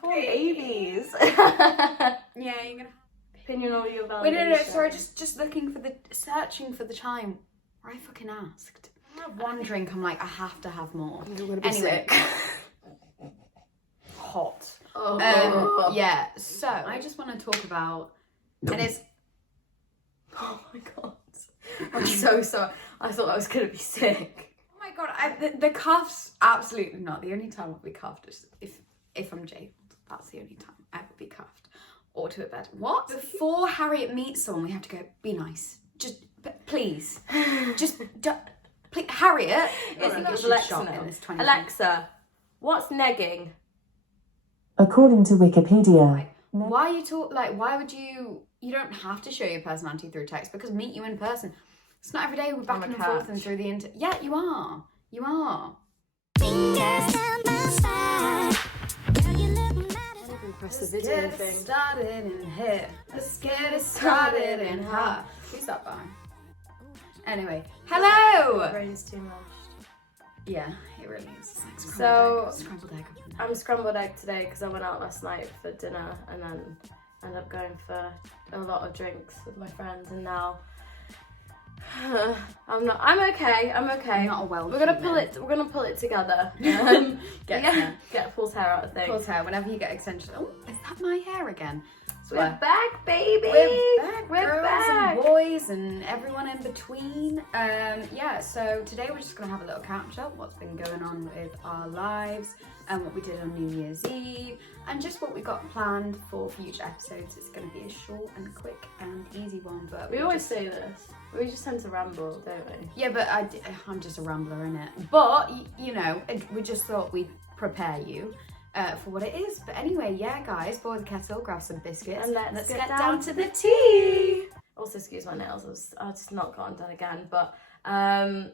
Come on, babies. Yeah, you're gonna. Opinion or your validation. Wait, no, sorry, just searching for the time where I fucking asked. I have one drink, I'm like, I have to have more. You're gonna be anyway. sick. Hot. Oh. Yeah, so I just want to talk about, and it's, Oh my god. I'm so sorry. I thought I was gonna be sick. oh my god, the cuffs, absolutely not. The only time I'll be cuffed is if I'm jailed. That's the only time I will be cuffed. Or to a bed. What? Before Harriette meets someone, we have to go, be nice. Just, please. Just, please. Harriette. I think it should shop in this 20. Alexa, what's negging? According to Wikipedia. Why would you don't have to show your personality through text, because meet you in person. It's not every day we're back and forth and through the internet. Yeah, you are. You are. Press the Let's video get thing. it started in here. Let's get it started in her. Who's that by? Anyway, hello! Brain is too much. Yeah, it really is. It's like scrambled egg. I'm scrambled egg today because I went out last night for dinner and then ended up going for a lot of drinks with my friends, and now I'm okay. Not a well. We're gonna pull it together. Get Paul's hair out of things. Paul's hair. Whenever you get extensions. Oh, is that my hair again? We're back, baby. We're girls back. And boys and everyone in between. Yeah. So today we're just gonna have a little catch up. What's been going on with our lives and what we did on New Year's Eve, and just what we got planned for future episodes. It's gonna be a short and quick and easy one, but We always say this. We just tend to ramble, don't we? Yeah, but I'm just a rambler, innit? But, you know, we just thought we'd prepare you for what it is. But anyway, yeah, guys, boil the kettle, grab some biscuits, And let's get get down to the tea. Also, excuse my nails. I've just not gotten done again, but I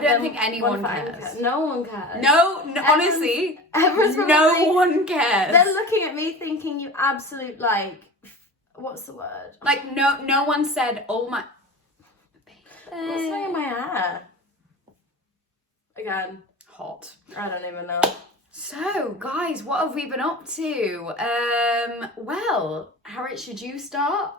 don't think anyone cares. No one cares. No, honestly, everyone's no probably- one cares. They're looking at me thinking you absolute, like, what's the word? Like, no one said, oh my... What's wrong in my hair? Again, Hot. I don't even know. So, guys, what have we been up to? Well, Harriette, should you start?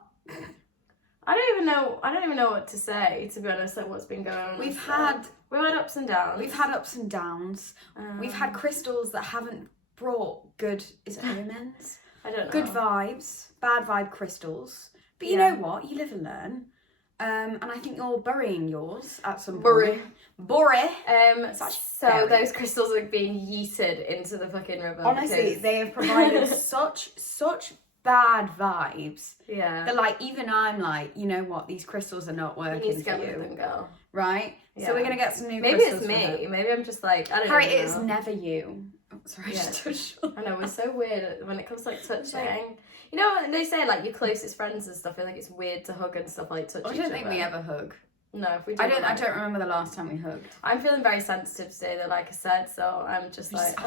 I don't even know what to say, to be honest, like what's been going on. We've had ups and downs. We've had ups and downs. We've had crystals that haven't brought good, is it omens? I don't know. Good vibes, bad vibe crystals. But you know what? You live and learn. And I think you're burying yours at some point. Bury. So those crystals are being yeeted into the fucking river. Honestly, they have provided such bad vibes. Yeah. That like, even I'm like, you know what? These crystals are not working. You need to get for rid you. of them, girl. Right? Yeah. So we're going to get some new Maybe crystals. it's me. Maybe I'm just like, I don't know. Harry, it's never you. Oh, sorry, I just touched you. I know, we're so weird when it comes to like touching. You know when they say like your closest friends and stuff, I feel like it's weird to hug and stuff, like touch each other. I don't think we ever hug. No, if we do. I don't remember the last time we hugged. I'm feeling very sensitive today though, like I said, so I'm just like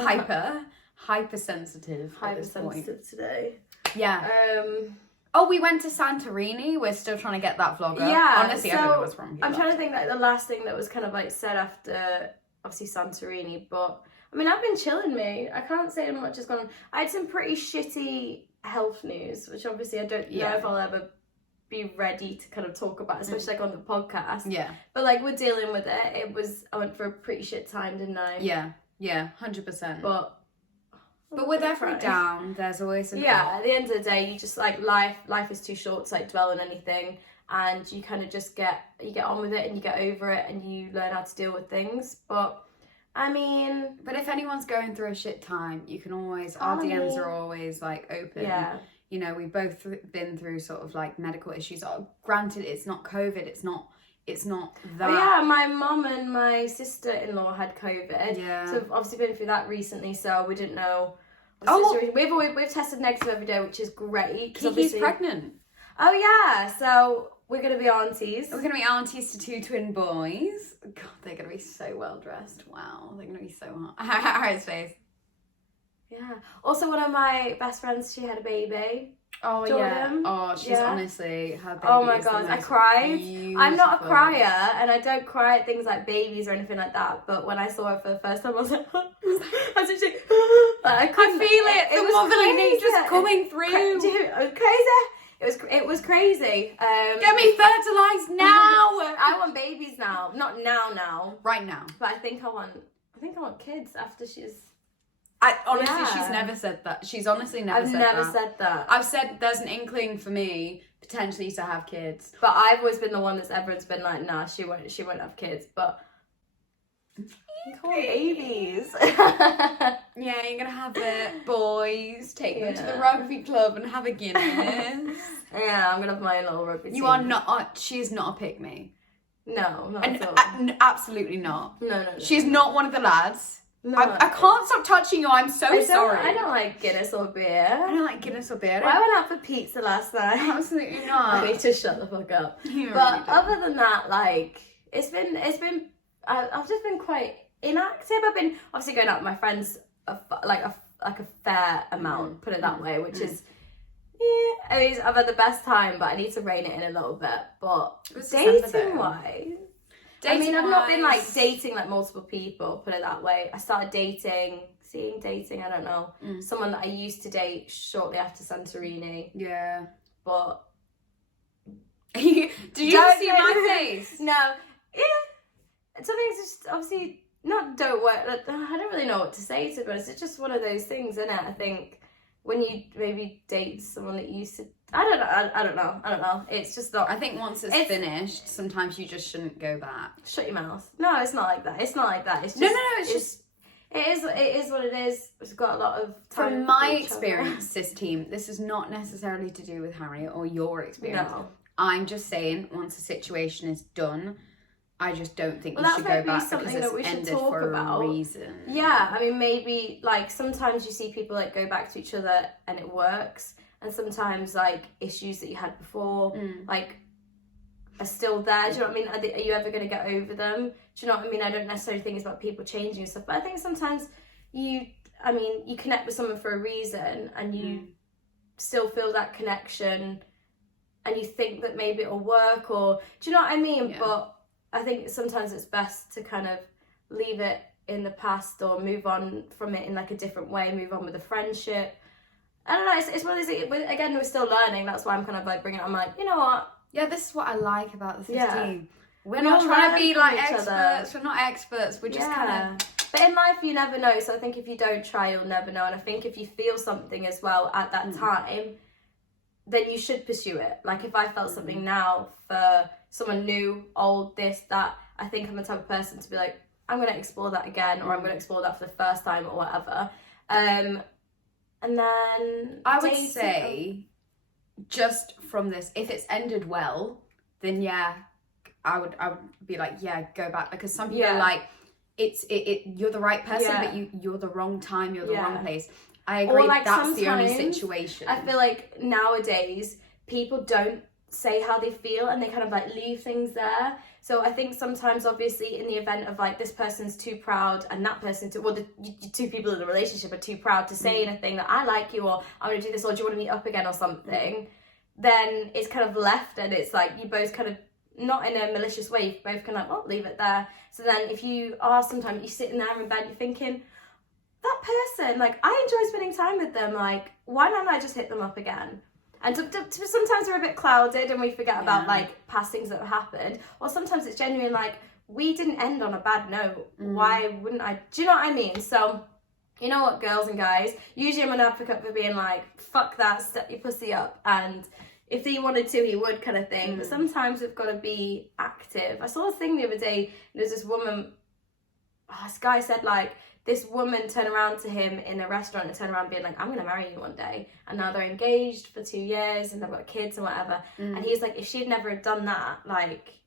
hypersensitive today. Yeah. Oh, we went to Santorini. We're still trying to get that vlog up. Yeah. Honestly, I don't know what's wrong. I'm trying to think like the last thing that was kind of like said after obviously Santorini, but I mean I've been chilling, mate. I can't say much has gone on. I had some pretty shitty health news, which obviously I don't know if I'll ever be ready to kind of talk about, especially like on the podcast. Yeah. But like we're dealing with it. I went for a pretty shit time, didn't I? Yeah. 100%. But with every down, there's always an up. At the end of the day, you just like life is too short to like dwell on anything, and you kind of just get on with it and you get over it and you learn how to deal with things. But I mean, but if anyone's going through a shit time, you can always, our DMs are always like open. Yeah. You know, we've both been through sort of like medical issues. Granted, it's not COVID. It's not that. Oh yeah, my mum and my sister-in-law had COVID. Yeah. So I've obviously been through that recently, so we didn't know. We've tested negative every day, which is great. Kiki's pregnant. Oh yeah, so we're gonna be aunties. We're gonna be aunties to 2 twin boys. God, they're gonna be so well dressed. Wow, they're gonna be so hot. Harriet's face. Yeah. Also, one of my best friends, she had a baby. Oh Jordan. yeah. Oh, she's honestly her baby. Oh my is the god, I most cried. beautiful. I'm not a crier, and I don't cry at things like babies or anything like that. But when I saw her for the first time, I was like, I was literally, I couldn't feel it. It the was motherly crazy. just coming through. Dude, it was crazy. It was crazy. Get me fertilized now. I want babies now, not now. Right now. But I think I want kids after she's. Honestly, she's never said that. She's honestly never said that. I've never said that. I've said there's an inkling for me potentially to have kids. But I've always been the one that's everyone's been like, nah, she won't have kids. But come on, babies. Yeah, you're gonna have boys. Take them to the rugby club and have a Guinness. Yeah, I'm gonna have my own little rugby team. You are not. She is not a pick me. No, not at all. Absolutely not. No. She's not one of the lads. No. I can't stop touching you. I'm so sorry. I don't like Guinness or beer. I don't like Guinness or beer. I went out for pizza last night. Absolutely not. I need to shut the fuck up. You But really other than that, like it's been. I've just been quite inactive. I've been obviously going out with my friends like a fair amount. Put it that way, which is. Yeah, I mean, I've had the best time, but I need to rein it in a little bit. But dating wise. I mean, I've not been like dating like multiple people, put it that way. I started dating, I don't know, someone that I used to date shortly after Santorini. Yeah. But did you see my face? No. Yeah. Something's just obviously don't work. I don't really know what to say to be honest. It's just one of those things, isn't it? I think when you maybe date someone that you used to. I don't know. It's just not. I think once it's finished, sometimes you just shouldn't go back. Shut your mouth. No, it's not like that. It's just, no. It's just. It is what it is. It's got a lot of time. From my experience, SisTEAM, this is not necessarily to do with Harriette or your experience. No. I'm just saying, once a situation is done, I just don't think you should go back because it's ended for a reason. Yeah, I mean, maybe like sometimes you see people like go back to each other and it works. And sometimes, like, issues that you had before, like, are still there. Do you know what I mean? Are you ever going to get over them? Do you know what I mean? I don't necessarily think it's about people changing and stuff. But I think sometimes you connect with someone for a reason and you still feel that connection and you think that maybe it'll work or... Do you know what I mean? Yeah. But I think sometimes it's best to kind of leave it in the past or move on from it in, like, a different way. Move on with a friendship. I don't know, it's one of those, again, we're still learning, that's why I'm kind of like bringing it, I'm like, you know what? Yeah, this is what I like about the SisTEAM. Yeah. We're not trying to be like experts, we're not experts, we're just kind of... But in life, you never know, so I think if you don't try, you'll never know, and I think if you feel something as well at that time, then you should pursue it. Like, if I felt something now for someone new, old, this, that, I think I'm the type of person to be like, I'm going to explore that again, or I'm going to explore that for the first time, or whatever. And then I would say, just from this, if it's ended well, then yeah, I would be like, yeah, go back, because some people are like, you're the right person, but you're the wrong time, you're the wrong place. I agree. Or, like, that's the only situation. I feel like nowadays people don't say how they feel and they kind of like leave things there. So I think sometimes, obviously, in the event of like this person's too proud and that person too, well, the two people in the relationship are too proud to say anything that I like you or I'm going to do this or do you want to meet up again or something, then it's kind of left and it's like you both kind of, not in a malicious way, you both kind of like, well, leave it there. So then if you are sometimes, you're sitting there in bed, you're thinking, that person, like, I enjoy spending time with them, like, why don't I just hit them up again? And sometimes we're a bit clouded and we forget about, like, past things that have happened. Or sometimes it's genuine, like, we didn't end on a bad note. Why wouldn't I? Do you know what I mean? So, you know what, girls and guys? Usually I'm an advocate for being like, fuck that, step your pussy up. And if he wanted to, he would, kind of thing. But sometimes we've got to be active. I saw a thing the other day. There's this woman, this guy said, like, this woman turned around to him in a restaurant and turned around being like, I'm going to marry you one day. And now they're engaged for 2 years and they've got kids and whatever. And he's like, if she'd never done that, like,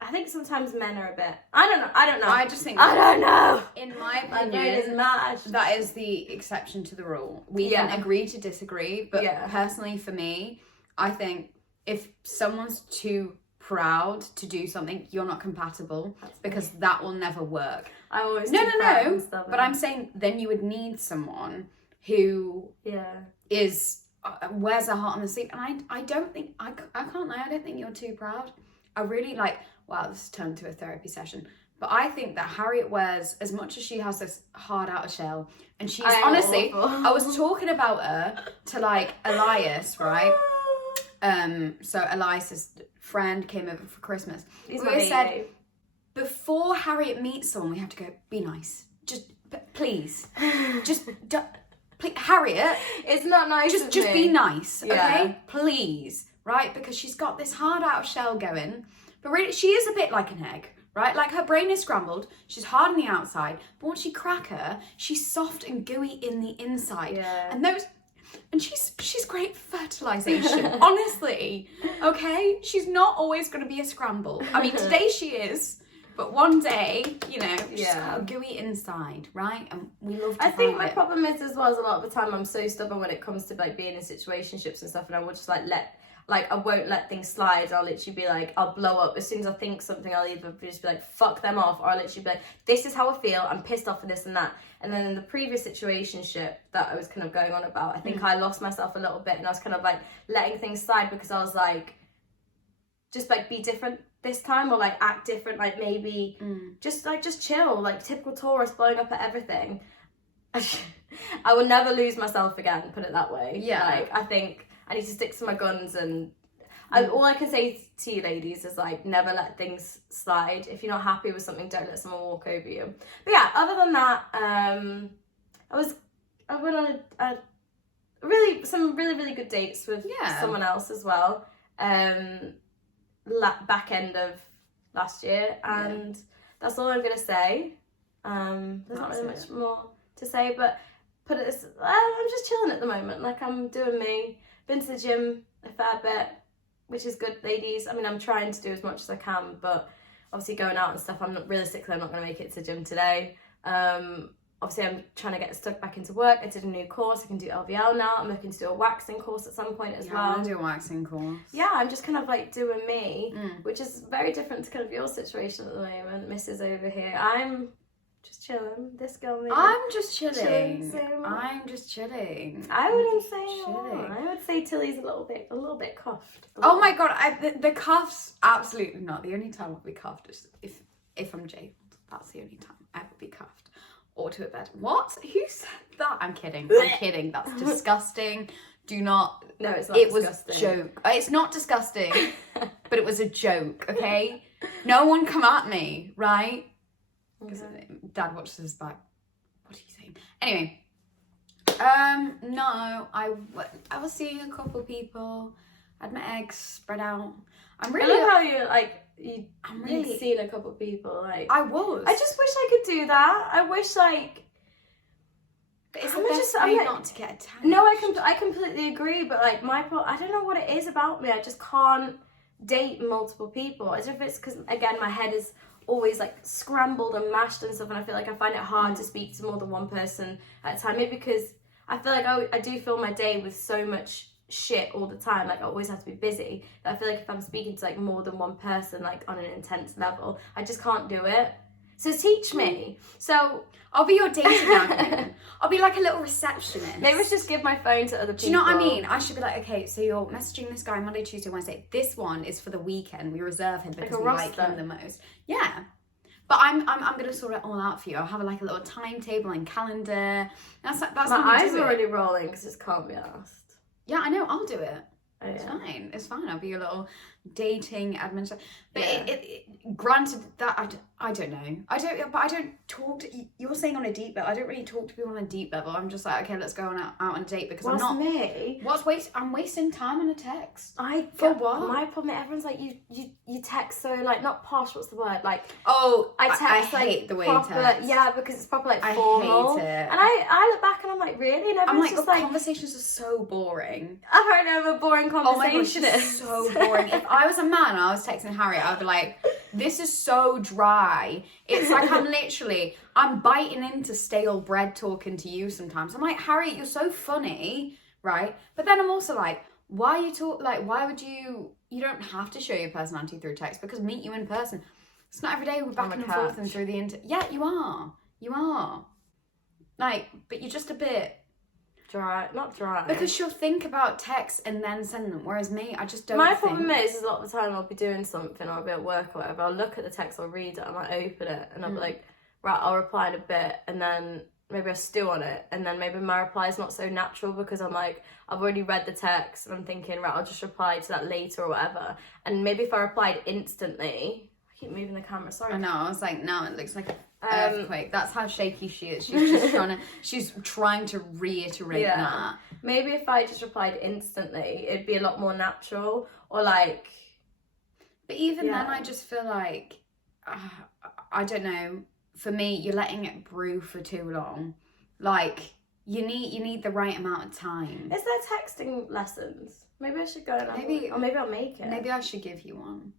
I think sometimes men are a bit, I don't know. I just think, I don't know. In my My brain opinion, is mad. that is the exception to the rule. We can agree to disagree, but personally for me, I think if someone's too proud to do something, you're not compatible because that will never work. I always no. But I'm saying then you would need someone who is wears her heart on the sleeve. And I don't think, I can't lie, I don't think you're too proud. I really like, wow, this has turned into a therapy session. But I think that Harriette wears, as much as she has this hard outer shell, and she's honestly, I was talking about her to like Elias, right? So Elias's friend came over for Christmas. We said, before Harriette meets someone, we have to go, be nice. Just, please. Please, Harriette. It's not nice. Just be nice, okay? Please, right? Because she's got this hard outer shell going, but really, she is a bit like an egg. Right, like her brain is scrambled, she's hard on the outside, but once you crack her, she's soft and gooey in the inside. Yeah. And she's great for fertilization, honestly. Okay, she's not always going to be a scramble. I mean, today she is, but one day, you know, she's got a gooey inside, right? And we love to I think my it. problem is as well as a lot of the time I'm so stubborn when it comes to like being in situationships and stuff, and I will just I won't let things slide. I'll literally be like, I'll blow up. As soon as I think something, I'll either just be like, fuck them off, or I'll literally be like, this is how I feel, I'm pissed off for this and that. And then in the previous situationship that I was kind of going on about, I think I lost myself a little bit, and I was kind of like letting things slide because I was like, just like be different this time, or like act different, like maybe just chill, like typical Taurus blowing up at everything. I will never lose myself again, put it that way. Yeah. Like, I think I need to stick to my guns, and all I can say to you ladies is like, never let things slide. If you're not happy with something, don't let someone walk over you. But yeah, other than that, I went on some really good dates with someone else as well. Back end of last year, and that's all I'm gonna say. There's not really much more to say, but I'm just chilling at the moment. Like, I'm doing me. Been to the gym a fair bit, which is good, ladies. I mean, I'm trying to do as much as I can, but obviously going out and stuff, I'm not going to make it to the gym today. Obviously, I'm trying to get stuck back into work. I did a new course. I can do LVL now. I'm looking to do a waxing course at some point as well. I want to do a waxing course. Yeah, I'm just kind of like doing me, which is very different to kind of your situation at the moment, Mrs. over here. I'm just chilling. This girl, maybe. I'm just chilling. I'm just chilling. I wouldn't say more. I would say Tilly's a little bit cuffed. Oh my god, the cuffs, absolutely not. The only time I'll be cuffed is if I'm jailed. That's the only time I will be cuffed. Or to a bed. What? Who said that? I'm kidding. That's disgusting. Do not. No, it's not disgusting. It was a joke. It's not disgusting, but it was a joke, okay? No one come at me, right? Because Dad watches this back. What are you saying? Anyway, no, I was seeing a couple people. I had my eggs spread out. I love how you've seen a couple people. Like, I was. I just wish I could do that. I wish But it's the best way not to get attached. No, I completely agree. But like I don't know what it is about me. I just can't date multiple people. As if it's because again my head is always like scrambled and mashed and stuff, and I feel like I find it hard to speak to more than one person at a time. Maybe because I feel like I do fill my day with so much shit all the time. Like, I always have to be busy. That I feel like if I'm speaking to like more than one person, like on an intense level, I just can't do it. So teach me. So I'll be your dating admin. I'll be like a little receptionist. Maybe just give my phone to other people. Do you know what I mean? I should be like, okay, so you're messaging this guy Monday, Tuesday, Wednesday. This one is for the weekend. We reserve him because we like him the most. Yeah. But I'm gonna sort it all out for you. I'll have like a little timetable and calendar. That's my eyes are already rolling because it can't be asked. Yeah, I know. I'll do it. Oh, yeah. It's fine. I'll be your little dating administrator. But granted that I don't know. I don't talk to. You're saying on a deep level. I don't really talk to people on a deep level. I'm just like, okay, let's go out on a date because I'm not. Me? I'm wasting time on a text. For what? My problem. Everyone's like, you text so like not posh. What's the word? Like, oh, I text I hate like the way proper, you text. Yeah, because it's proper like formal. I hate it. And I look back and I'm like, really? And I'm like, just the conversations are so boring. I don't know, a boring conversation is so boring. If I was a man and I was texting Harriette, I'd be like, this is so dry. It's like I'm biting into stale bread talking to you sometimes. I'm like, Harriette, you're so funny, right? But then I'm also like, why would you don't have to show your personality through text, because meet you in person. It's not every day we're back and forth and through the internet. Yeah, you are. Like, but you're just a bit. not dry. Because she'll think about texts and then send them, whereas me, I just don't My problem is a lot of the time I'll be doing something, or I'll be at work or whatever, I'll look at the text, I'll read it, I might open it, and I'll be like, right, I'll reply in a bit, and then maybe I stew on it, and then maybe my reply is not so natural because I'm like, I've already read the text, and I'm thinking, right, I'll just reply to that later or whatever. And maybe if I replied instantly, I keep moving the camera, sorry. I know, I was like, no, it looks like an earthquake. That's how shaky she is. She's just she's trying to reiterate that. Maybe if I just replied instantly, it'd be a lot more natural, or like... But even then, I just feel like, I don't know, for me, you're letting it brew for too long. Like, you need the right amount of time. Is there texting lessons? Maybe I should go and or maybe I'll make it. Maybe I should give you one.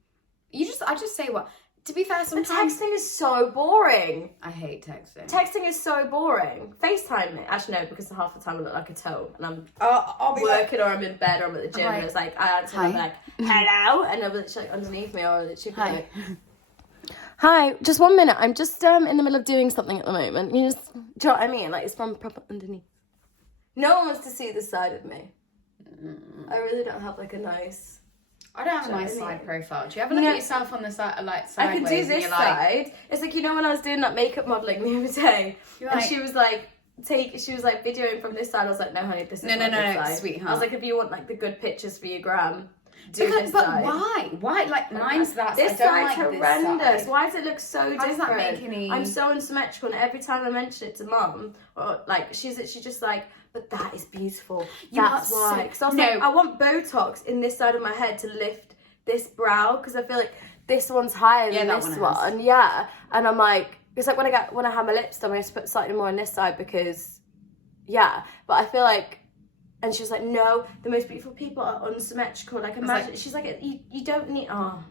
I just say what. To be fair, sometimes... But texting is so boring. I hate texting. Texting is so boring. FaceTime me. Actually, no, because half the time I look like a toe. And I'm I'll be working, or I'm in bed, or I'm at the gym. Hi. And it's like, I answer, and I'm like, hello? And I'm literally like underneath me, or literally like... Hi, just 1 minute. I'm just in the middle of doing something at the moment. Do you know what I mean? Like, it's from proper underneath. No one wants to see this side of me. I really don't have like a nice... I don't have a nice side profile. Do you ever look at yourself on the side, like sideways? I can do this side. It's like, you know when I was doing that makeup modelling the other day, and she was like videoing from this side. I was like, no, honey, this is no, side. Sweetheart. I was like, if you want like the good pictures for your gram, But side. why? Why? Like mine's that. This I don't side's like horrendous. This side. Why does it look so How different? does that make any... I'm so unsymmetrical, and every time I mention it to Mum, or like she's just like, but that is beautiful. That's why. Because I was like, I want Botox in this side of my head to lift this brow, because I feel like this one's higher than this one. Yeah, and I'm like, it's like when I have my lips done, I have to put slightly more on this side because, but I feel like, and she was like, no, the most beautiful people are unsymmetrical. Like imagine, she's like, you don't need. Oh.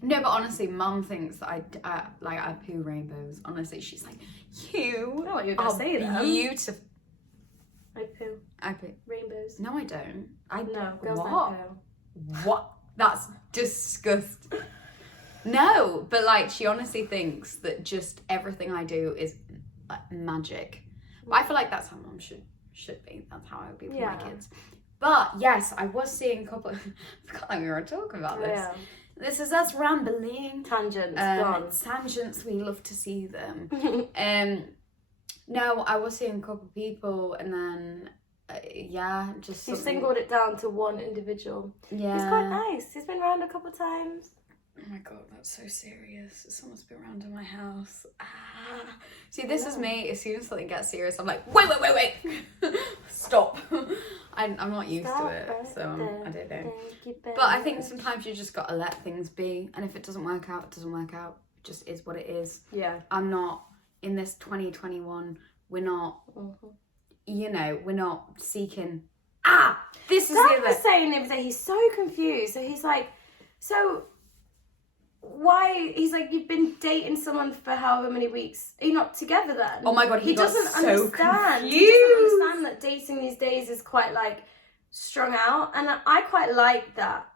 No, but honestly, Mum thinks that I poo rainbows. Honestly, she's like, you. I don't know what you're gonna say. Beautiful. I poo rainbows. No, I don't. I know. Girls What? don't poo. What? That's disgusting. No, but like she honestly thinks that just everything I do is like magic. But I feel like that's how Mum should be. That's how I would be with my kids. But yes, I was seeing a couple. I forgot that we were talking about this. Yeah. This is us rambling. Tangents. Gone. Tangents. We love to see them. No, I was seeing a couple people, and then. Just you singled it down to one individual. Yeah, he's quite nice. He's been around a couple of times. Oh my god, that's so serious. Someone's been around in my house. See, this is me. As soon as something gets serious, I'm like, wait, stop. I'm not used to it, so I don't know. But I think sometimes you just gotta let things be, and if it doesn't work out, it doesn't work out. It just is what it is. Yeah. I'm not in this 2021. We're not. We're not seeking. This is Dad the other. was saying the other day, he's so confused. So he's like, so why? He's like, you've been dating someone for however many weeks. Are you not together then? Oh my god, he doesn't so understand. Confused. He doesn't understand that dating these days is quite like strung out, and I quite like that.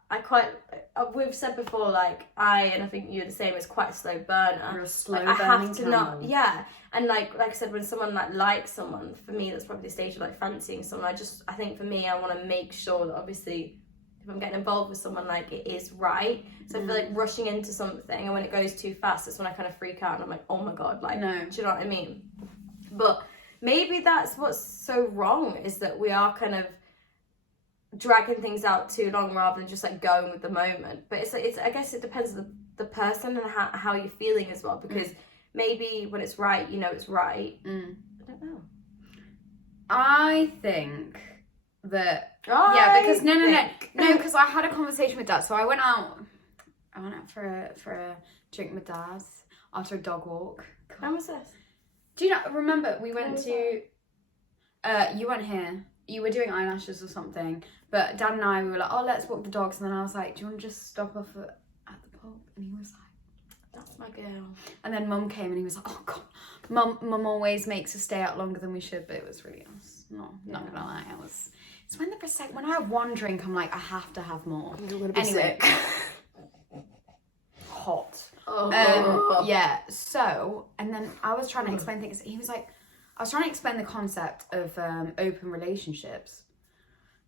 We've said before, like and I think you're the same. It's quite a slow burner. You're a slow like, burning I have to candle. And like I said, when someone likes someone, for me that's probably the stage of like fancying someone. I think for me, I want to make sure that obviously if I'm getting involved with someone, like it is right. So I feel like rushing into something, and when it goes too fast, that's when I kind of freak out and I'm like, oh my god, like, no. Do you know what I mean? But maybe that's what's so wrong, is that we are kind of dragging things out too long rather than just like going with the moment. But it's I guess it depends on the person and how you're feeling as well, because maybe when it's right, it's right. I don't know. I think that because because I had a conversation with Dad. So I went out for a drink with Dad after a dog walk. When was this? Do you not remember we went to you weren't here. You were doing eyelashes or something, but Dad and I, we were like, oh, let's walk the dogs. And then I was like, do you want to just stop off at the pub? And he was like, that's my girl. And then Mum came and he was like, oh god, Mum always makes us stay out longer than we should, but it was really nice. Not gonna lie, it's when I have one drink, I'm like, I have to have more. You're gonna be sick. Hot. Oh. Yeah. So, and then I was trying to explain things. He was like, I was trying to explain the concept of open relationships.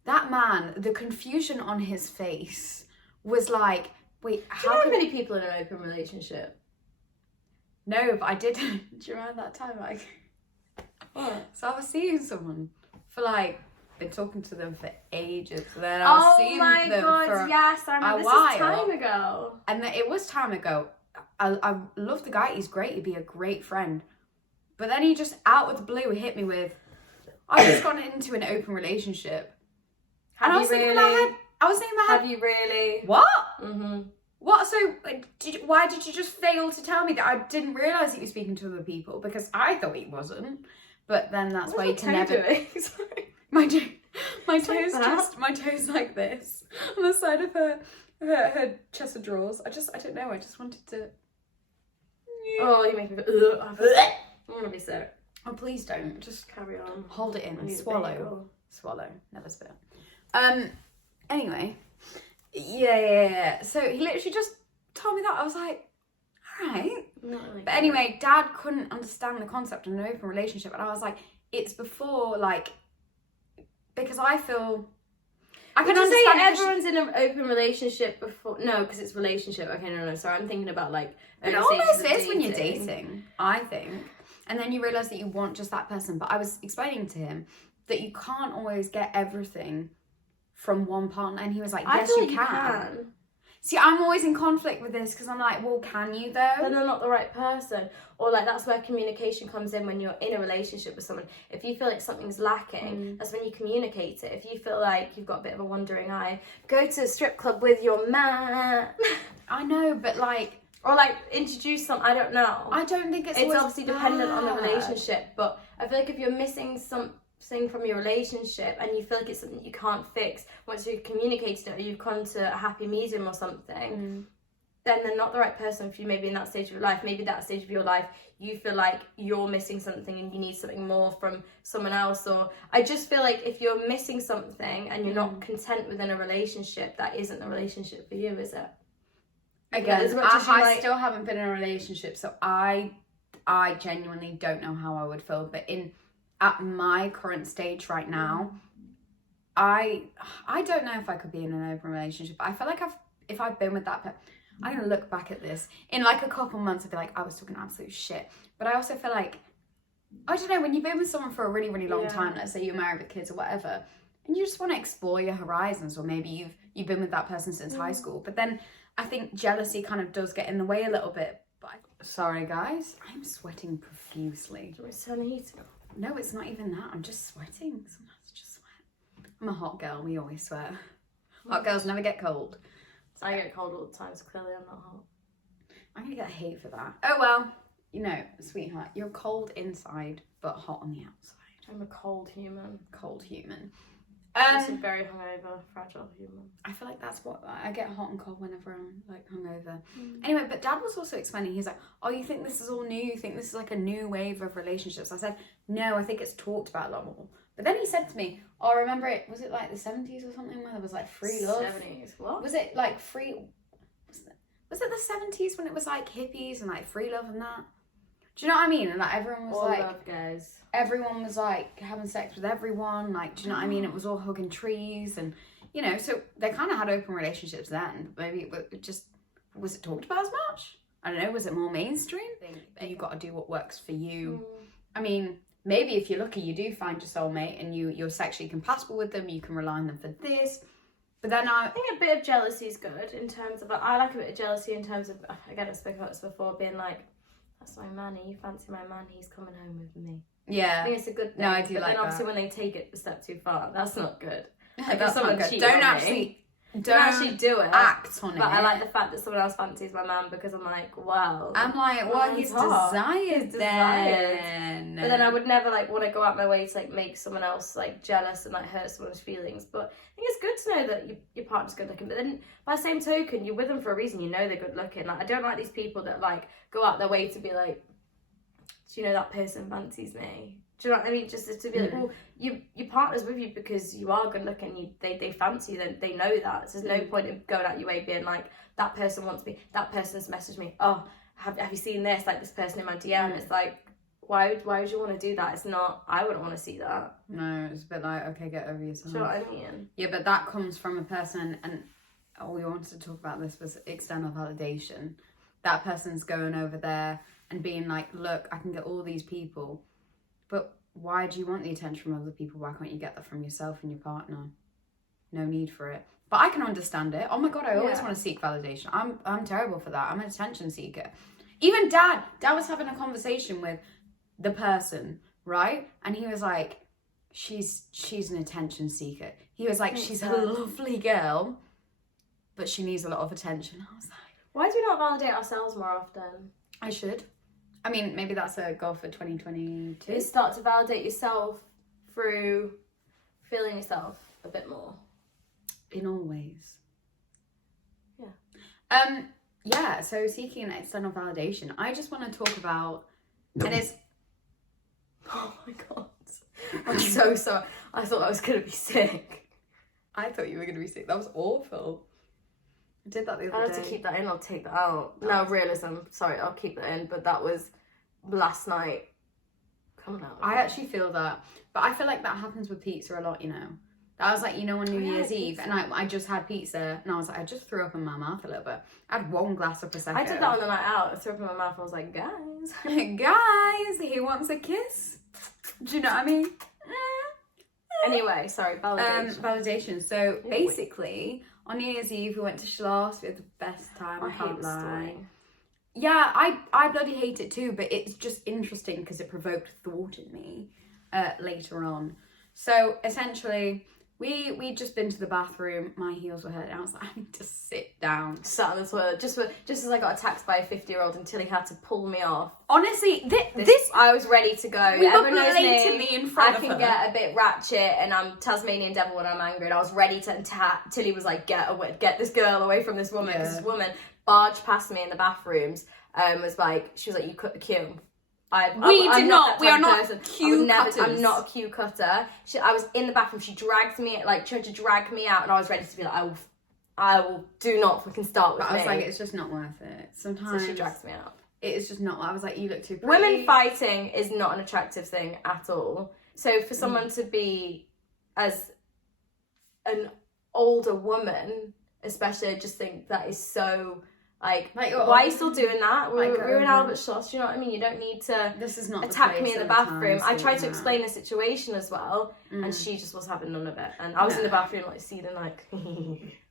That man, the confusion on his face was like, wait, how do you know many people in an open relationship? No, but I did. Do you remember that time? Like, what? So I was seeing someone for like, been talking to them for ages. And then I was seeing them for yes, I remember. This while. is time ago. And it was time ago. I love the guy. He's great. He'd be a great friend. But then he just out of the blue hit me with, I've just gone into an open relationship. Have and I was thinking in my head. Have you really? What? Mm-hmm. What? So why did you just fail to tell me that? I didn't realise that you were speaking to other people because I thought he wasn't. But then that's why you can never. Sorry. My toes like this on the side of her chest of drawers. I don't know. I just wanted to. Oh, you make me go. I want to be sick. Oh, please don't. Just carry on. Hold it in and swallow. Swallow. Never spit. Anyway. Yeah. So he literally just told me that. I was like, all right. Really but anyway, Dad couldn't understand the concept of an open relationship, and I was like, it's before like, because I feel. I can understand everyone's in an open relationship before. No, because it's relationship. Okay, no. Sorry, I'm thinking about like. It almost is when you're dating, I think, and then you realise that you want just that person. But I was explaining to him that you can't always get everything from one partner, and he was like, "Yes, you can." See, I'm always in conflict with this because I'm like, well, can you though? Then they're not the right person. Or like that's where communication comes in when you're in a relationship with someone. If you feel like something's lacking, that's when you communicate it. If you feel like you've got a bit of a wandering eye, go to a strip club with your man. I know, but like... Or like introduce some, I don't know. I don't think it's obviously dependent on the relationship. But I feel like if you're missing something from your relationship and you feel like it's something you can't fix once you've communicated it or you've come to a happy medium or something, then they're not the right person for you. Maybe in that stage of your life, maybe that stage of your life you feel like you're missing something and you need something more from someone else. Or I just feel like if you're missing something and you're not content within a relationship, that isn't the relationship for you, is it? Again, I still haven't been in a relationship, so I genuinely don't know how I would feel. But at my current stage right now, I don't know if I could be in an open relationship. I feel like if I've been with that person, I'm going to look back at this in like a couple months and be like, I was talking absolute shit. But I also feel like, I don't know, when you've been with someone for a really, really long time, let's say you're married with kids or whatever, and you just want to explore your horizons, or maybe you've been with that person since high school. But then I think jealousy kind of does get in the way a little bit. But sorry guys, I'm sweating profusely. Do you want me to turn the heat on? No, it's not even that. I'm just sweating. Sometimes I just sweat. I'm a hot girl. We always sweat. Hot girls never get cold. I get cold all the time, so clearly I'm not hot. I'm going to get hate for that. Oh, well, you know, sweetheart, you're cold inside, but hot on the outside. I'm a cold human. Cold human. It's a very hungover, fragile human. I feel like that's what I get, hot and cold whenever I'm like hungover. Anyway, but Dad was also explaining, he's like, oh, you think this is all new? You think this is like a new wave of relationships? I said, no, I think it's talked about a lot more. But then he said to me, oh, remember it, was it like the 70s or something where there was like free love? 70s, what? Was it like free, was it the 70s when it was like hippies and like free love and that? Do you know what I mean? And like everyone was all like, love, guys. Everyone was like having sex with everyone. Like, do you know what I mean? It was all hugging trees and, you know, so they kind of had open relationships then. Maybe was it talked about as much? I don't know. Was it more mainstream? You got to do what works for you. I mean, maybe if you're lucky, you do find your soulmate and you're sexually compatible with them. You can rely on them for this. But then I think a bit of jealousy is good in terms of, I like a bit of jealousy in terms of, again, I spoke about this before, being like, that's my man, you fancy my man, he's coming home with me. Yeah. I think it's a good thing. No, I do like that. But then obviously when they take it a step too far, that's not good. Like that's not good. Don't actually do it. Act on it. But I like the fact that someone else fancies my man because I'm like, wow. I'm like, well, he's desired then. But then I would never like want to go out my way to like make someone else like jealous and like hurt someone's feelings. But I think it's good to know that your partner's good looking. But then by the same token, you're with them for a reason. You know they're good looking. Like I don't like these people that like go out their way to be like, do you know that person fancies me? Do you know what I mean? Just to be like, well, your partner's with you because you are good looking. They fancy you. They know that. So there's no point in going out your way being like, that person wants me. That person's messaged me. Oh, have you seen this? Like this person in my DM. It's like, why would you want to do that? It's not, I wouldn't want to see that. No, it's a bit like, okay, get over yourself. Do you know what I mean? Yeah, but that comes from a person, and all we wanted to talk about this was external validation. That person's going over there and being like, look, I can get all these people, but why do you want the attention from other people? Why can't you get that from yourself and your partner? No need for it. But I can understand it. Oh my God, I always want to seek validation. I'm terrible for that. I'm an attention seeker. Even Dad was having a conversation with the person, right? And he was like, she's an attention seeker. He was like, she's a lovely girl, but she needs a lot of attention. I was like, why do we not validate ourselves more often? I should. I mean, maybe that's a goal for 2022. You start to validate yourself through feeling yourself a bit more. In all ways. Yeah. Yeah, so seeking an external validation. I just want to talk about, and it's... Oh my God. I'm so sorry. I thought I was going to be sick. I thought you were going to be sick. That was awful. I did that the other day. I'll have to keep that in. I'll take that out. No, realism. Sorry, I'll keep that in. But that was last night coming out. I actually feel that. But I feel like that happens with pizza a lot, you know. That was like, you know, on New Year's Eve, and I just had pizza, and I was like, I just threw up in my mouth a little bit. I had one glass of Prosecco. I did that on the night out. I threw up in my mouth, and I was like, guys. Guys, he wants a kiss. Do you know what I mean? Anyway, sorry, validation. Validation. So basically, on New Year's Eve, we went to Schloss. We had the best time. I can't lie. Yeah, I bloody hate it too, but it's just interesting because it provoked thought in me later on. So essentially, we'd just been to the bathroom. My heels were hurting. I was like, I need to sit down. Sat on the toilet just as I got attacked by a 50-year-old until he had to pull me off. Honestly, this I was ready to go. We were Everyone knows blatantly me. in front I of can her. get a bit ratchet, and I'm Tasmanian devil when I'm angry. And I was ready to attack till he was like, get this girl away from this woman. Because this woman barged past me in the bathrooms. She was like, you cut the queue. I'm not queue cutters. I'm not a queue cutter. I was in the bathroom. She dragged me, tried to drag me out, and I was ready to be like, I will do not fucking start with me. I was like, it's just not worth it. Sometimes so she drags me out. It is just not. I was like, you look too pretty. Women fighting is not an attractive thing at all. So for someone to be as an older woman, especially, I just think that is so. Like why are you still doing that? We're in Albert Schloss, you know what I mean? You don't need to attack me in the bathroom. I tried to explain the situation as well, and she just was having none of it. And I was in the bathroom seething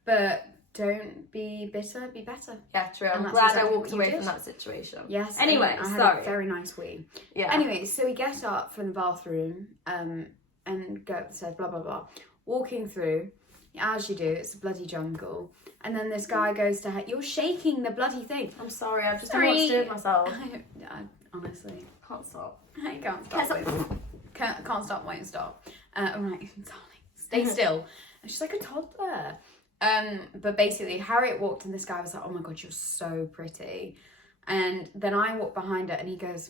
But don't be bitter, be better. Yeah, true. I'm glad I walked away from that situation. Yes. Anyway, I had a very nice wee. Yeah. Anyway, so we get up from the bathroom and go up the stairs, blah, blah, blah. Walking through, as you do, it's a bloody jungle. And then this guy goes to her, you're shaking the bloody thing. I'm sorry, I've just done what to do with myself. Honestly. Can't stop. I can't stop. Can't stop, won't stop. I'm like, darling, stay still. And she's like a toddler. But basically, Harriette walked and this guy was like, oh my God, you're so pretty. And then I walked behind her and he goes,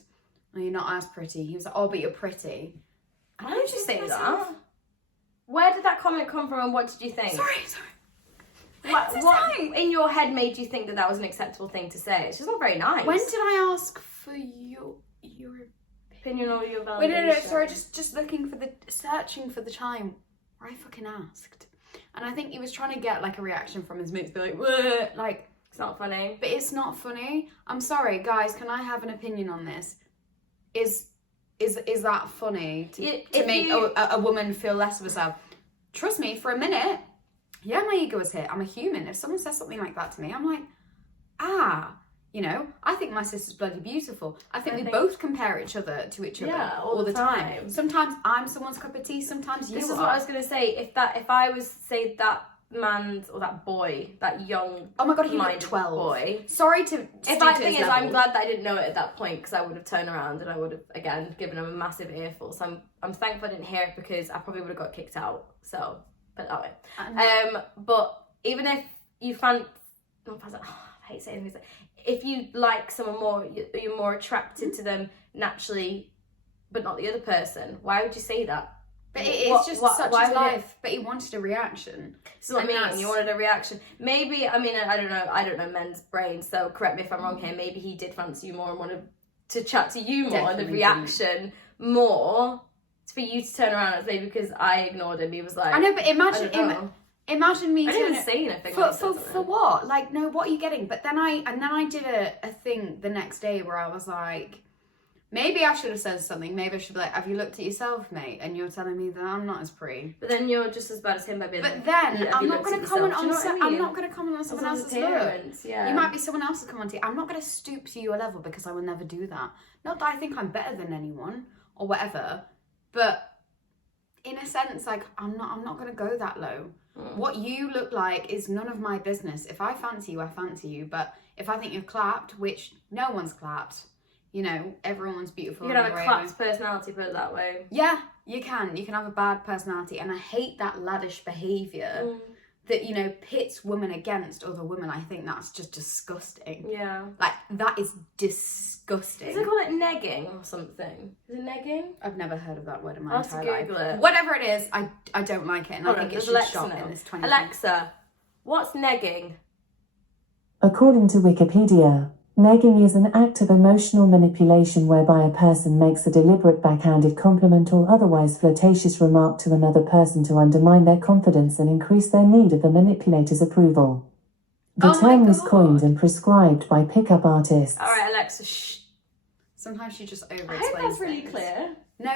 no, you're not as pretty. He was like, oh, but you're pretty. Why did you say that? Where did that comment come from and what did you think? Sorry. What in your head made you think that was an acceptable thing to say? It's just not very nice. When did I ask for your opinion or your validation? Wait, no, sorry, just searching for the time where I fucking asked. And I think he was trying to get a reaction from his mates, be like, it's not funny. But it's not funny. I'm sorry, guys, can I have an opinion on this? Is that funny to make a woman feel less of herself? Trust me, for a minute, yeah, my ego was hit. I'm a human. If someone says something like that to me, I'm like, I think my sister's bloody beautiful. I think we both compare each other to each other all the time. Sometimes I'm someone's cup of tea, sometimes you are. This is what I was going to say. If I was, say, that man's or that boy, that young, oh my God, he looked 12. Boy. Sorry to. I'm glad that I didn't know it at that point because I would have turned around and I would have again given him a massive earful. So I'm thankful I didn't hear it because I probably would have got kicked out. So put it that way. But even if you I hate saying this. If you like someone more, you're more attracted to them naturally, but not the other person. Why would you say that? But it's just such his life. But he wanted a reaction. So I mean, you wanted a reaction. Maybe, I don't know men's brains, so correct me if I'm wrong here. Maybe he did fancy you more and wanted to chat to you more, and the Definitely reaction more for you to turn around. It's maybe because I ignored him. He was like, I know, but imagine me I didn't turning- say anything. For what? Like, no, what are you getting? But then I did a thing the next day where I was like, maybe I should have said something. Maybe I should be like, have you looked at yourself, mate? And you're telling me that I'm not as pretty. But then you're just as bad as him by being. But then I'm not going to comment on. I'm not going to comment on someone else's appearance. look. Yeah. You might be someone else's comment. I'm not going to stoop to your level because I will never do that. Not that I think I'm better than anyone or whatever, but in a sense, like I'm not going to go that low. What you look like is none of my business. If I fancy you, I fancy you. But if I think you're clapped, which no one's clapped, you know, everyone's beautiful. You can have a clapped personality, put it that way. Yeah, you can. You can have a bad personality. And I hate that laddish behaviour that, you know, pits women against other women. I think that's just disgusting. Yeah. Like, that is disgusting. Is it called like negging or something? Is it negging? I've never heard of that word in my I'll have to entire life. Google it. Whatever it is, I don't like it. And Hold I on, think it does should Alexa stop know? in this 2020s. Alexa, what's negging? According to Wikipedia, negging is an act of emotional manipulation whereby a person makes a deliberate backhanded compliment or otherwise flirtatious remark to another person to undermine their confidence and increase their need of the manipulator's approval. The term was coined and prescribed by pickup artists. All right, Alexa, shh. Sometimes she just over-explains I hope that's really things. clear. No,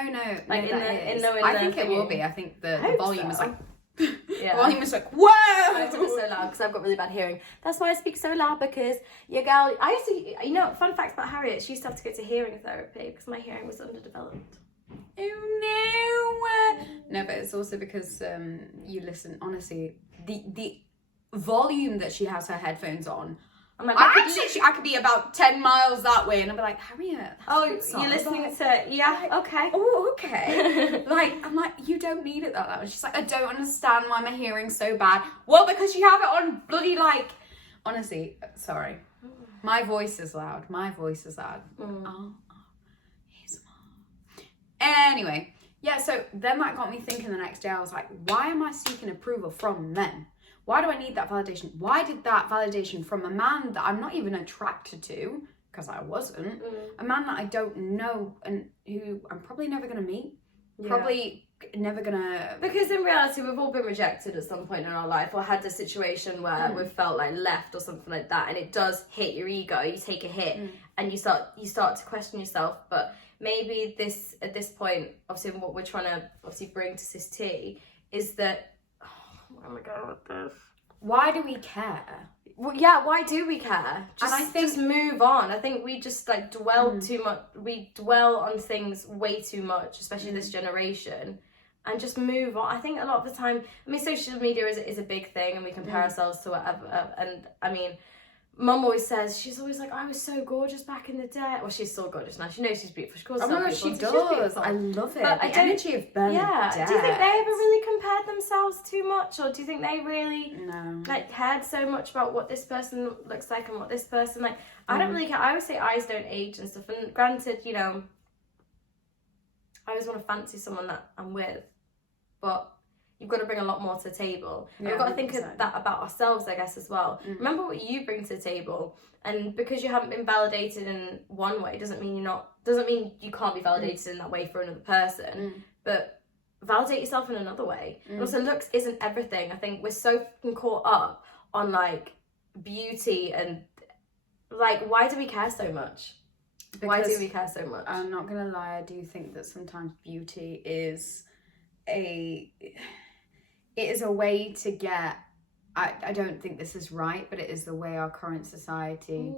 Like I think it will be. I think the volume is like... Yeah. The volume is like, whoa! I have to be so loud because I've got really bad hearing. That's why I speak so loud, because your girl... I used to... You know, fun fact about Harriette, she used to have to go to hearing therapy because my hearing was underdeveloped. Oh no! No, but it's also because you listen, honestly, the volume that she has her headphones on, I'm like, I could be about 10 miles that way and I'll be like, Harriette, you're listening to... Yeah, okay. Oh, okay. Like, I'm like, you don't need it that loud. She's like, I don't understand why my hearing's so bad. Well, because you have it on bloody, like... Honestly, sorry. My voice is loud. Oh, he's mom. Anyway, yeah, so then that got me thinking the next day. I was like, why am I seeking approval from men? Why do I need that validation? Why did that validation from a man that I'm not even attracted to, because I wasn't, a man that I don't know and who I'm probably never going to meet, probably never going to... Because in reality, we've all been rejected at some point in our life or had a situation where we've felt like left or something like that, and it does hit your ego. You take a hit and you start to question yourself. But maybe at this point, obviously what we're trying to obviously bring to SisTea is that... Oh my god, what this? Why do we care? Well, yeah, why do we care? Just move on. I think we just like dwell too much. We dwell on things way too much, especially this generation, and just move on. I think a lot of the time, I mean, social media is a big thing, and we compare ourselves to whatever. And I mean, Mum always says, she's always like, I was so gorgeous back in the day. Well, she's still gorgeous now. She knows she's beautiful. She calls herself beautiful. She does. I love it. But the energy of Bernadette. Yeah. Do you think they ever really compared themselves too much? Or do you think they really no. like cared so much about what this person looks like and what this person like? I don't really care. I always say eyes don't age and stuff. And granted, you know, I always want to fancy someone that I'm with. But you've got to bring a lot more to the table. And we've got to think of that about ourselves, I guess, as well. Remember what you bring to the table. And because you haven't been validated in one way doesn't mean you can't be validated in that way for another person. But validate yourself in another way. And also, looks isn't everything. I think we're so fucking caught up on like beauty and like, why do we care so much? Why do we care so much? I'm not gonna lie, I do think that sometimes beauty is a way to get, I don't think this is right, but it is the way our current society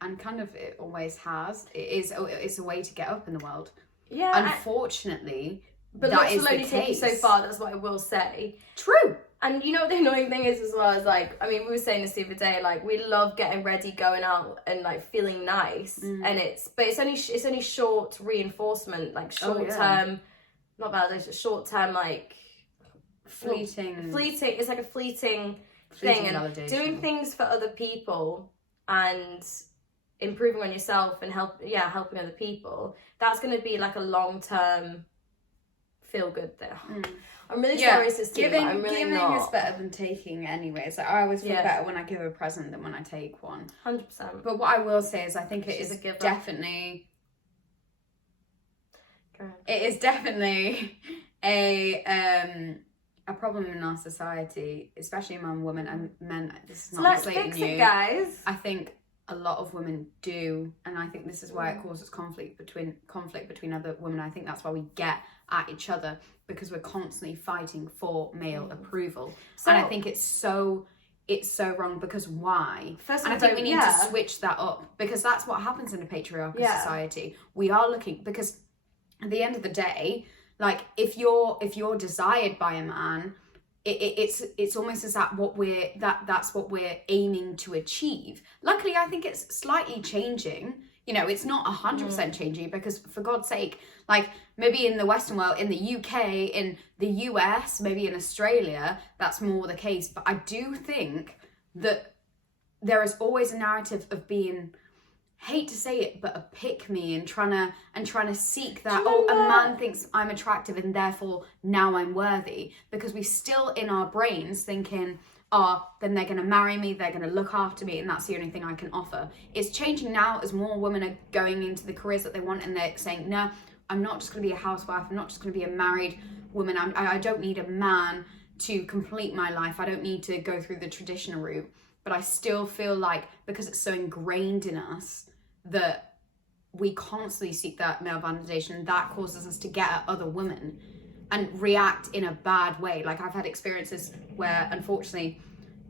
and kind of it always has, it's a way to get up in the world. Yeah. Unfortunately, but that is will only the take you case. so far, that's what I will say. True. And you know what the annoying thing is as well, is like, I mean, we were saying this the other day, like, we love getting ready, going out and like feeling nice, and it's only short reinforcement, like short term, not validation, short term, like fleeting. It's like a fleeting thing, and validation. Doing things for other people and improving on yourself and helping other people. That's going to be like a long term feel good thing. I'm really sorry, SisTEA, but I'm really giving not. is better than taking anyway. So I always feel better when I give a present than when I take one. 100%. But what I will say is I think it She's is a giver. definitely it is definitely a problem in our society, especially among women and men. This is not let's fix it, guys. I think a lot of women do, and I think this is why it causes conflict between other women. I think that's why we get at each other, because we're constantly fighting for male approval. And I think it's so wrong, because why? And I think we need to switch that up, because that's what happens in a patriarchal society. We are looking, because at the end of the day, like if you're desired by a man, it's almost as that's what we're aiming to achieve. Luckily, I think it's slightly changing. You know, it's not 100% changing, because for God's sake, like maybe in the Western world, in the UK, in the US, maybe in Australia, that's more the case. But I do think that there is always a narrative of being, hate to say it, but a pick me, and trying to seek that. Oh, a man thinks I'm attractive and therefore now I'm worthy, because we still in our brains thinking, then they're going to marry me, they're going to look after me, and that's the only thing I can offer. It's changing now as more women are going into the careers that they want, and they're saying, no, I'm not just going to be a housewife, I'm not just going to be a married woman, I don't need a man to complete my life, I don't need to go through the traditional route. But I still feel like, because it's so ingrained in us that we constantly seek that male validation, that causes us to get at other women and react in a bad way. Like I've had experiences where, unfortunately,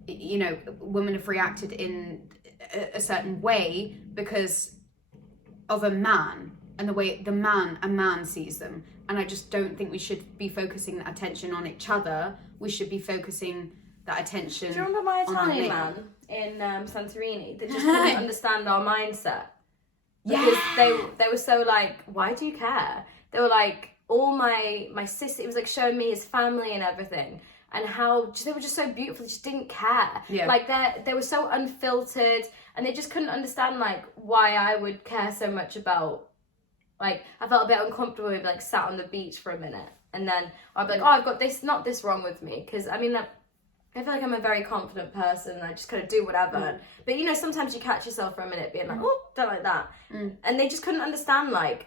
you know, women have reacted in a certain way because of a man and the way a man sees them. And I just don't think we should be focusing that attention on each other. We should be focusing that attention. Do you remember my Italian man in Santorini that just couldn't understand our mindset? Because they were so like, why do you care? They were like, all my sister, it was like showing me his family and everything, and how they were just so beautiful. They just didn't care. Yeah. Like they were so unfiltered, and they just couldn't understand like why I would care so much about. Like I felt a bit uncomfortable with like sat on the beach for a minute, and then I'd be like, oh, I've got this wrong with me, because I mean. I feel like I'm a very confident person and I just kind of do whatever. But, you know, sometimes you catch yourself for a minute being like, oh, don't like that. And they just couldn't understand, like,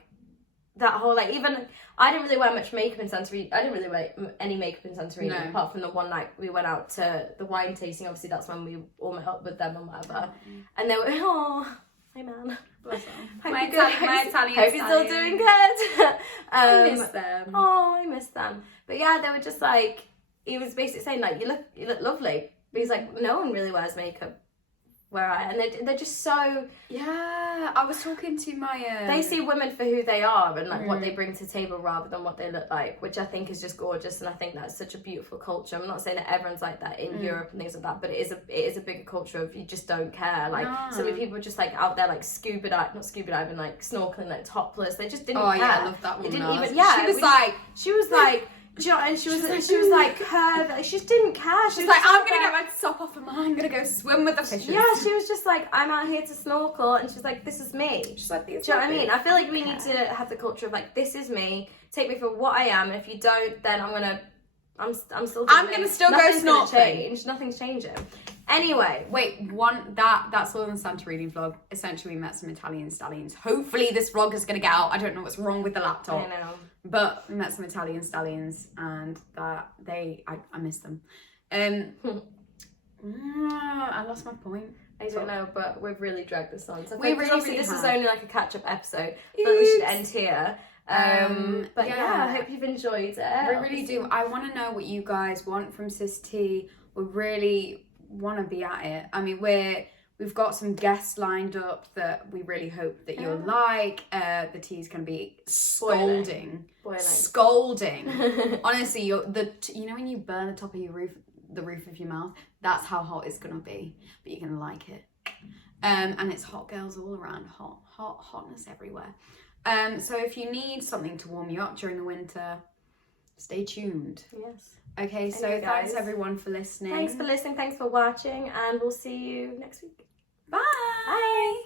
that whole, like, even... I didn't really wear much makeup in Santorini. I didn't really wear any makeup in Santorini, apart from the one night we went out to the wine tasting. Obviously, that's when we all met up with them and whatever. And they were, oh, hi, man. Bless them. My Italian hope you're still doing good. I miss them. Oh, I miss them. But, yeah, they were just, like... He was basically saying, like, you look lovely. But he's like, no one really wears makeup where I... And they're just so... Yeah, I was talking to my... They see women for who they are and, like, what they bring to the table rather than what they look like, which I think is just gorgeous. And I think that's such a beautiful culture. I'm not saying that everyone's like that in Europe and things like that, but it is a bigger culture of you just don't care. Like, so many people are just, like, out there, like, not scuba diving, like, snorkeling, like, topless. They just didn't care. Oh, yeah, I love that one. They didn't even... Yeah, she was like... Do you know, and she was like curvy. She just didn't care. She's like, I'm gonna get my top off, and I'm gonna go swim with the fishes. Yeah, she was just like, I'm out here to snorkel, and she's like, this is me. She's like, do you know what I mean? I feel like we need to have the culture of like, this is me. Take me for what I am, and if you don't, then I'm still. I'm gonna still go snorkeling. Nothing's changing. Anyway, wait, that's all in the Santorini vlog. Essentially, we met some Italian stallions. Hopefully, this vlog is gonna get out. I don't know what's wrong with the laptop. I know. But we met some Italian stallions, and I miss them. I lost my point. I don't know, but we've really dragged this on. So this is only like a catch-up episode, but we should end here. But yeah, I hope you've enjoyed it. We really do. I want to know what you guys want from SisTea. We really want to be at it. I mean, we've got some guests lined up that we really hope that you'll like. The tea's gonna be scolding. Honestly, you know when you burn the top of the roof of your mouth, that's how hot it's gonna be. But you're gonna like it. And it's hot girls all around, hotness everywhere. So if you need something to warm you up during the winter, stay tuned. Yes. Okay, so thanks everyone for listening. Thanks for listening, thanks for watching, and we'll see you next week. Bye. Bye.